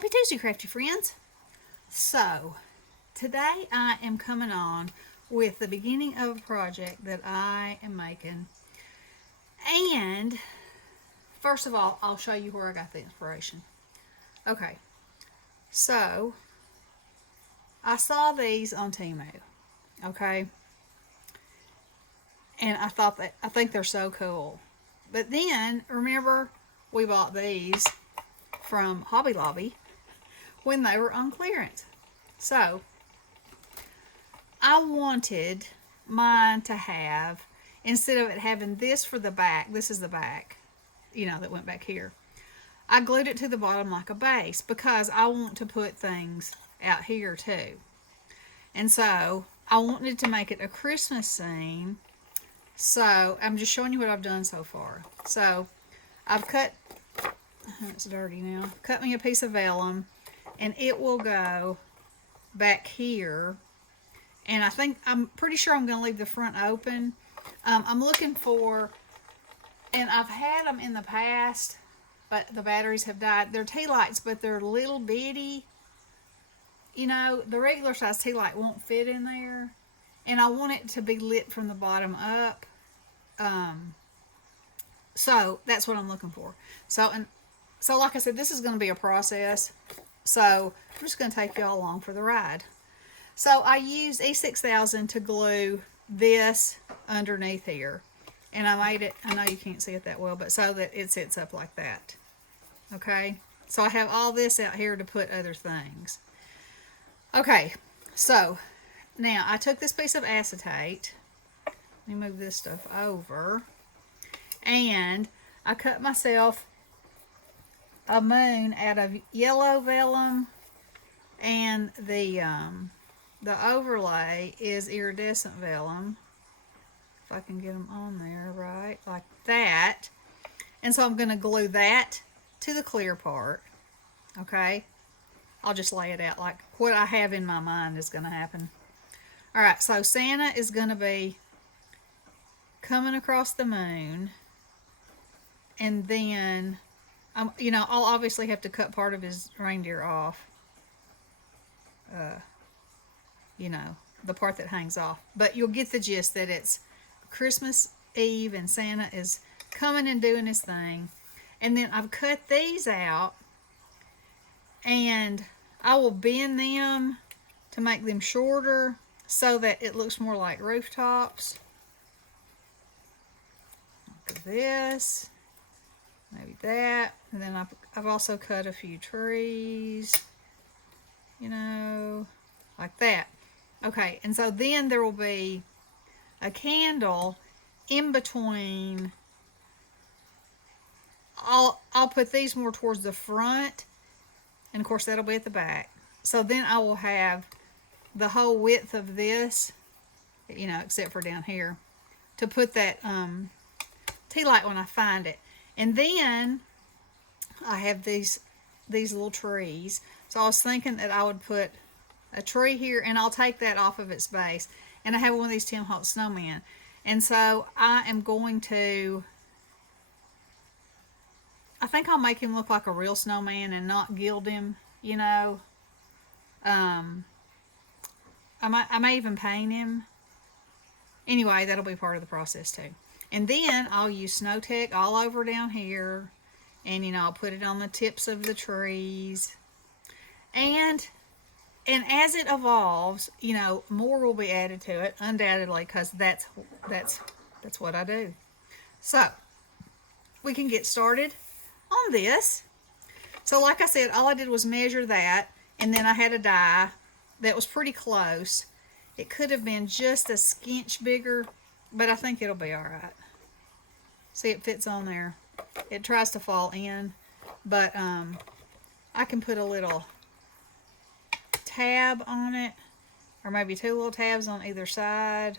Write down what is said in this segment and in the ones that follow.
Happy Tuesday, Crafty Friends. So, today I am coming on with the beginning of a project that I am making. And, first of all, I'll show you where I got the inspiration. Okay, so, I saw these on Temu, okay? And I think they're so cool. But then, remember, we bought these from Hobby Lobby when they were on clearance. So, I wanted mine to have, instead of it having this for the back, this is the back, that went back here. I glued it to the bottom like a base because I want to put things out here too. And so, I wanted to make it a Christmas scene. So, I'm just showing you what I've done so far. So, I've cut, it's dirty now, cut me a piece of vellum, and it will go back here. And I'm pretty sure I'm going to leave the front open. I'm looking for, and I've had them in the past, but the batteries have died. They're tea lights, but they're little bitty. The regular size tea light won't fit in there. And I want it to be lit from the bottom up. So that's what I'm looking for. So like I said, this is going to be a process. So I'm just going to take y'all along for the ride. So I used E6000 to glue this underneath here. And I made it, I know you can't see it that well, but so that it sits up like that. Okay? So I have all this out here to put other things. Okay, so now I took this piece of acetate. Let me move this stuff over. And I cut myself a moon out of yellow vellum, and the overlay is iridescent vellum. If I can get them on there right, like that. And so I'm going to glue that to the clear part. Okay, I'll just lay it out like what I have in my mind is going to happen. All right, so Santa is going to be coming across the moon, and then I'll obviously have to cut part of his reindeer off. The part that hangs off. But you'll get the gist that it's Christmas Eve and Santa is coming and doing his thing. And then I've cut these out, and I will bend them to make them shorter so that it looks more like rooftops. Like this. Maybe that. And then I've also cut a few trees, like that. Okay, and so then there will be a candle in between. I'll put these more towards the front, and of course that'll be at the back. So then I will have the whole width of this, except for down here, to put that tea light when I find it. And then I have these little trees. So I was thinking that I would put a tree here, and I'll take that off of its base. And I have one of these Tim Holtz snowmen. And so I am going to, I think I'll make him look like a real snowman and not gild him, I may even paint him. Anyway, that'll be part of the process too. And then I'll use Snow Tech all over down here. And, I'll put it on the tips of the trees. And as it evolves, more will be added to it, undoubtedly, because that's what I do. So, we can get started on this. So, like I said, all I did was measure that. And then I had a die that was pretty close. It could have been just a skinch bigger, but I think it'll be all right. See, it fits on there. It tries to fall in, but I can put a little tab on it, or maybe two little tabs on either side,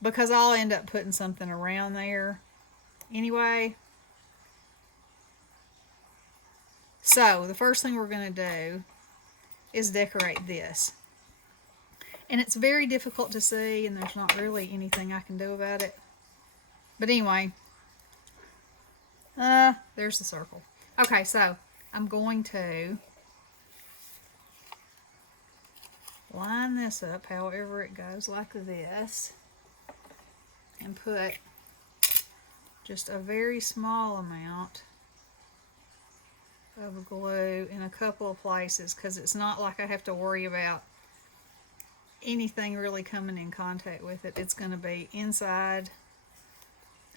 because I'll end up putting something around there anyway. So the first thing we're going to do is decorate this. And it's very difficult to see, and there's not really anything I can do about it. But anyway, there's the circle. Okay, so I'm going to line this up however it goes, like this, and put just a very small amount of glue in a couple of places, because it's not like I have to worry about anything really coming in contact with it. It's going to be inside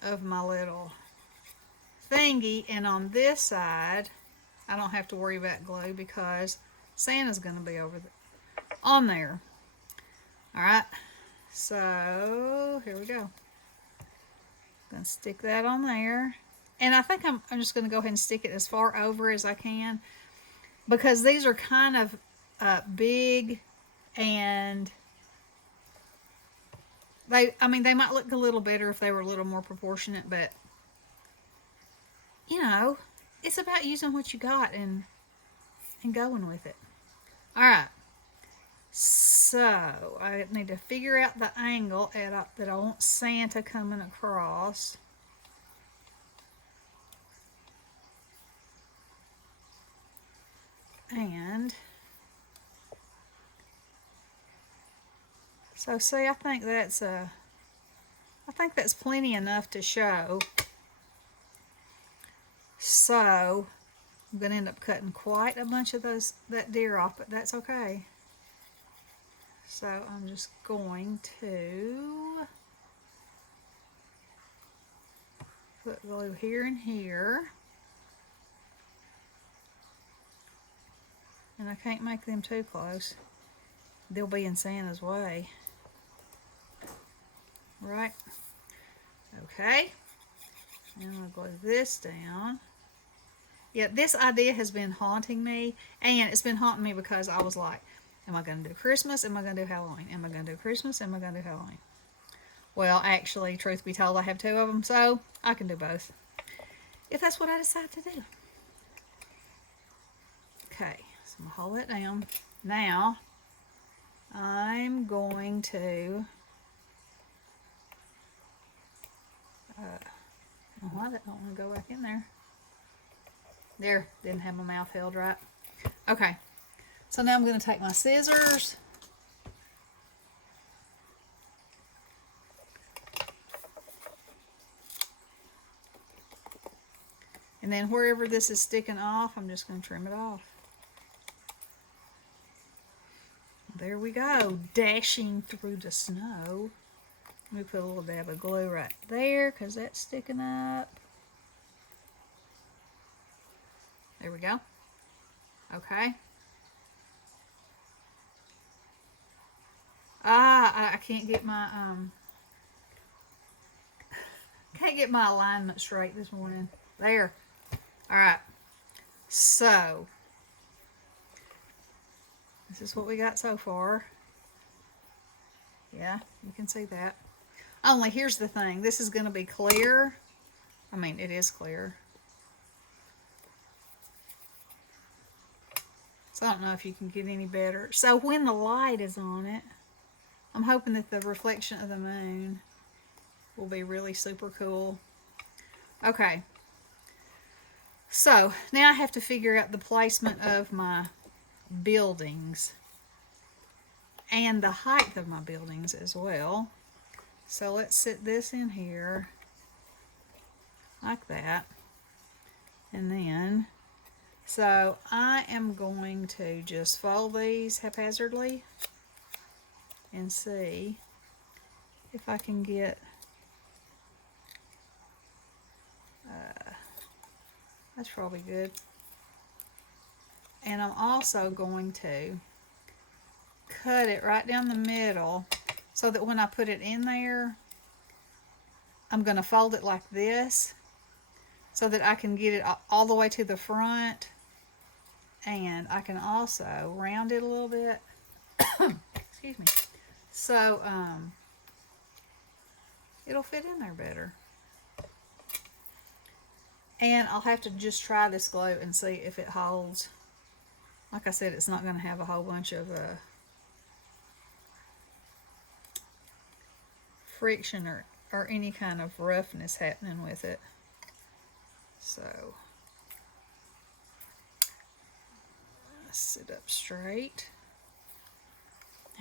of my little thingy, and on this side I don't have to worry about glue because Santa's going to be on there. Alright, so here we go. Going to stick that on there, and I think I'm just going to go ahead and stick it as far over as I can, because these are kind of big, and they might look a little better if they were a little more proportionate, but you know, it's about using what you got and going with it. Alright, so I need to figure out the angle that I want Santa coming across. And so see, I think that's plenty enough to show. So I'm going to end up cutting quite a bunch of that deer off, but that's okay. So I'm just going to put glue here and here. And I can't make them too close. They'll be in Santa's way. Right? Okay. And I'm going to glue this down. Yeah, this idea has been haunting me, and it's been haunting me because I was like, am I going to do Christmas? Am I going to do Halloween? Am I going to do Christmas? Am I going to do Halloween? Well, actually, truth be told, I have 2 of them, so I can do both, if that's what I decide to do. Okay, so I'm going to hold it down. Now, I'm going to... why that don't want to go back in there? There, didn't have my mouth held right. Okay, so now I'm going to take my scissors. And then wherever this is sticking off, I'm just going to trim it off. There we go, dashing through the snow. Let me put a little dab of glue right there because that's sticking up. There we go. Okay. I can't get my alignment straight this morning. There. All right. So this is what we got so far. Yeah, you can see that. Only here's the thing. This is going to be clear. I mean, it is clear. So I don't know if you can get any better. So when the light is on it, I'm hoping that the reflection of the moon will be really super cool. Okay. So now I have to figure out the placement of my buildings and the height of my buildings as well. So let's sit this in here like that. And then, so I am going to just fold these haphazardly and see if I can get, that's probably good. And I'm also going to cut it right down the middle so that when I put it in there, I'm going to fold it like this so that I can get it all the way to the front, and I can also round it a little bit. Excuse me. So it'll fit in there better. And I'll have to just try this glue and see if it holds. Like I said, it's not going to have a whole bunch of friction or any kind of roughness happening with it. So let's sit up straight.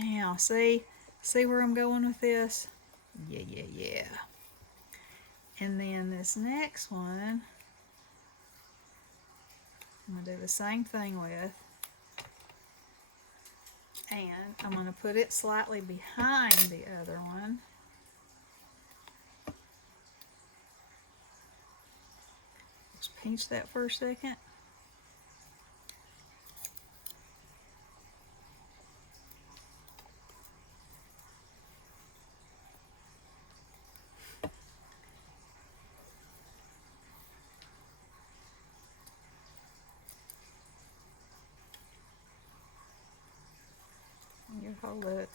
Now, see where I'm going with this? Yeah. And then this next one, I'm going to do the same thing with. And I'm going to put it slightly behind the other one. Just pinch that for a second. You hold it.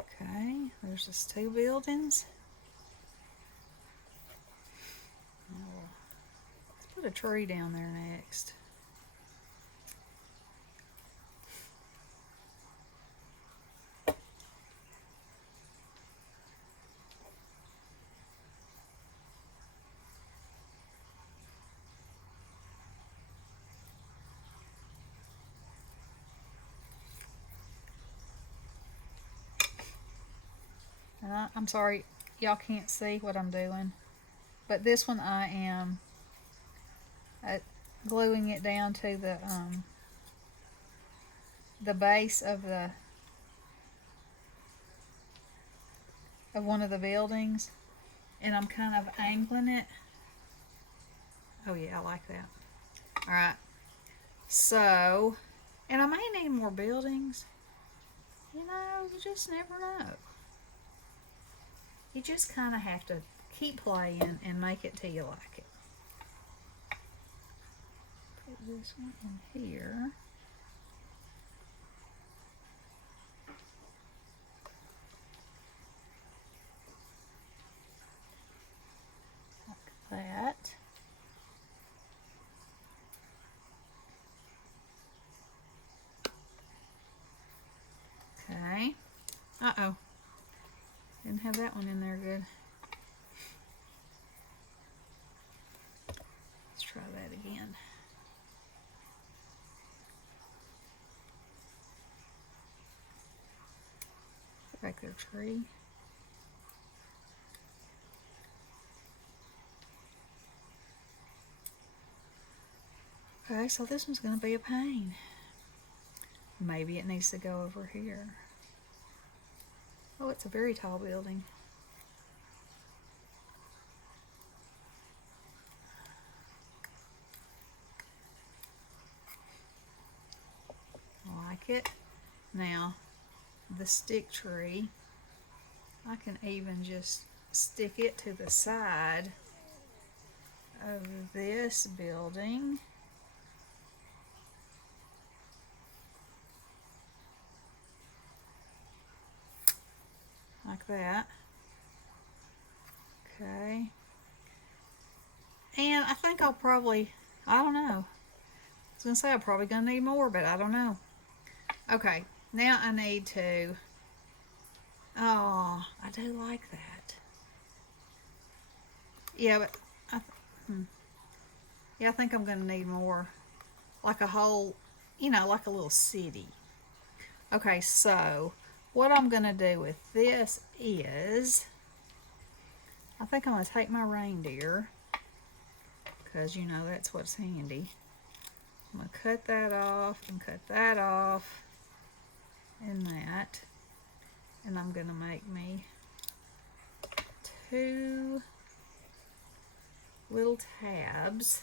Okay, there's just 2 buildings. Now let's put a tree down there next. And I'm sorry, y'all can't see what I'm doing, but this one I am gluing it down to the base of one of the buildings, and I'm kind of angling it. Oh yeah, I like that. All right, so, and I may need more buildings. You know, you just never know. You just kind of have to keep playing and make it till you like it. Put this one in here. Like that. Okay. Uh-oh. Didn't have that one in there good. Let's try that again. Back their tree. Okay, so this one's going to be a pain. Maybe it needs to go over here. Oh, it's a very tall building. I like it. Now, the stick tree, I can even just stick it to the side of this building. Like that. Okay. And I think I'll probably, I don't know. I was going to say I'm probably going to need more, but I don't know. Okay, now I need to, oh, I do like that. Yeah, but yeah, I think I'm going to need more. Like a whole, you know, like a little city. Okay, so what I'm going to do with this is, I think I'm going to take my reindeer, because you know that's what's handy. I'm going to cut that off and cut that off and that. And I'm going to make me 2 little tabs.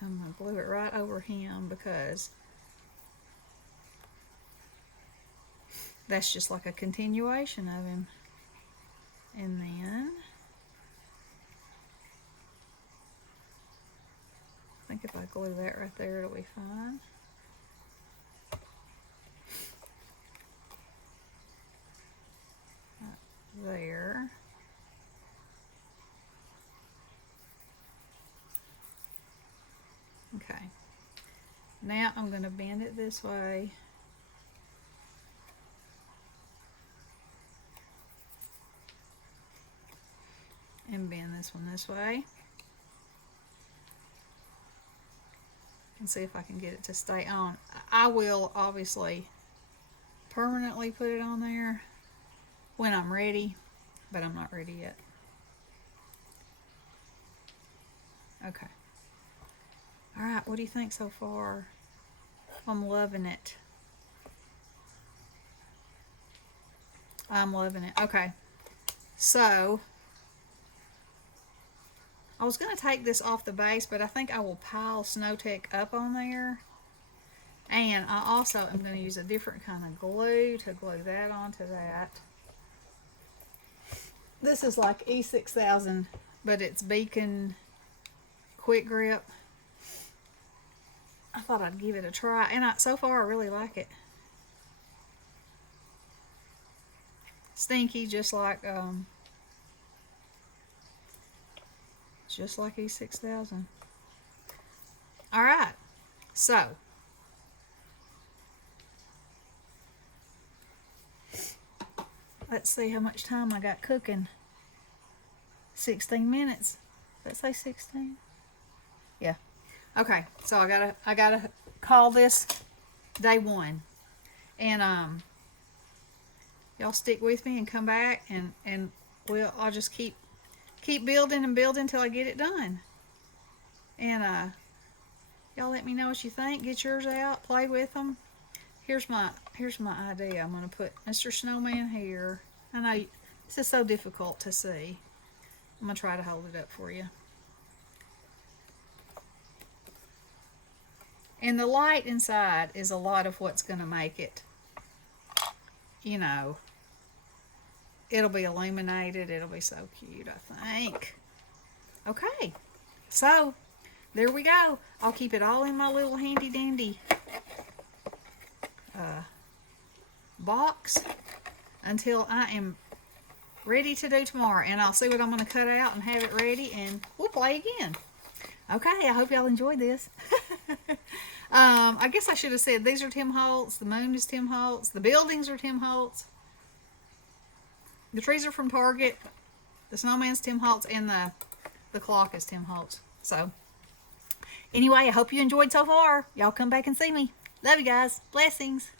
I'm going to glue it right over him because that's just like a continuation of him. And then I think if I glue that right there, it'll be fine. Right there. Now I'm going to bend it this way. And bend this one this way. And see if I can get it to stay on. I will obviously permanently put it on there when I'm ready, but I'm not ready yet. Okay. Alright, what do you think so far? I'm loving it. I'm loving it. Okay. So, I was going to take this off the base, but I think I will pile Snow Tech up on there. And I also am going to use a different kind of glue to glue that onto that. This is like E6000, but it's Beacon Quick Grip. I thought I'd give it a try, and so far I really like it. Stinky, just like E6000. All right, so let's see how much time I got cooking. 16 minutes. Did I say 16? Yeah. Okay, so I gotta call this day one, and y'all stick with me and come back, and I'll just keep building and building until I get it done. And y'all let me know what you think. Get yours out, play with them. Here's my idea. I'm gonna put Mr. Snowman here. I know this is so difficult to see. I'm gonna try to hold it up for you. And the light inside is a lot of what's going to make it, you know, it'll be illuminated. It'll be so cute, I think. Okay, so there we go. I'll keep it all in my little handy dandy box until I am ready to do tomorrow. And I'll see what I'm going to cut out and have it ready, and we'll play again. Okay, I hope y'all enjoyed this. I guess I should have said these are Tim Holtz, the moon is Tim Holtz, the buildings are Tim Holtz, the trees are from Target, the snowman's Tim Holtz, and the clock is Tim Holtz. So, anyway, I hope you enjoyed so far. Y'all come back and see me. Love you guys. Blessings.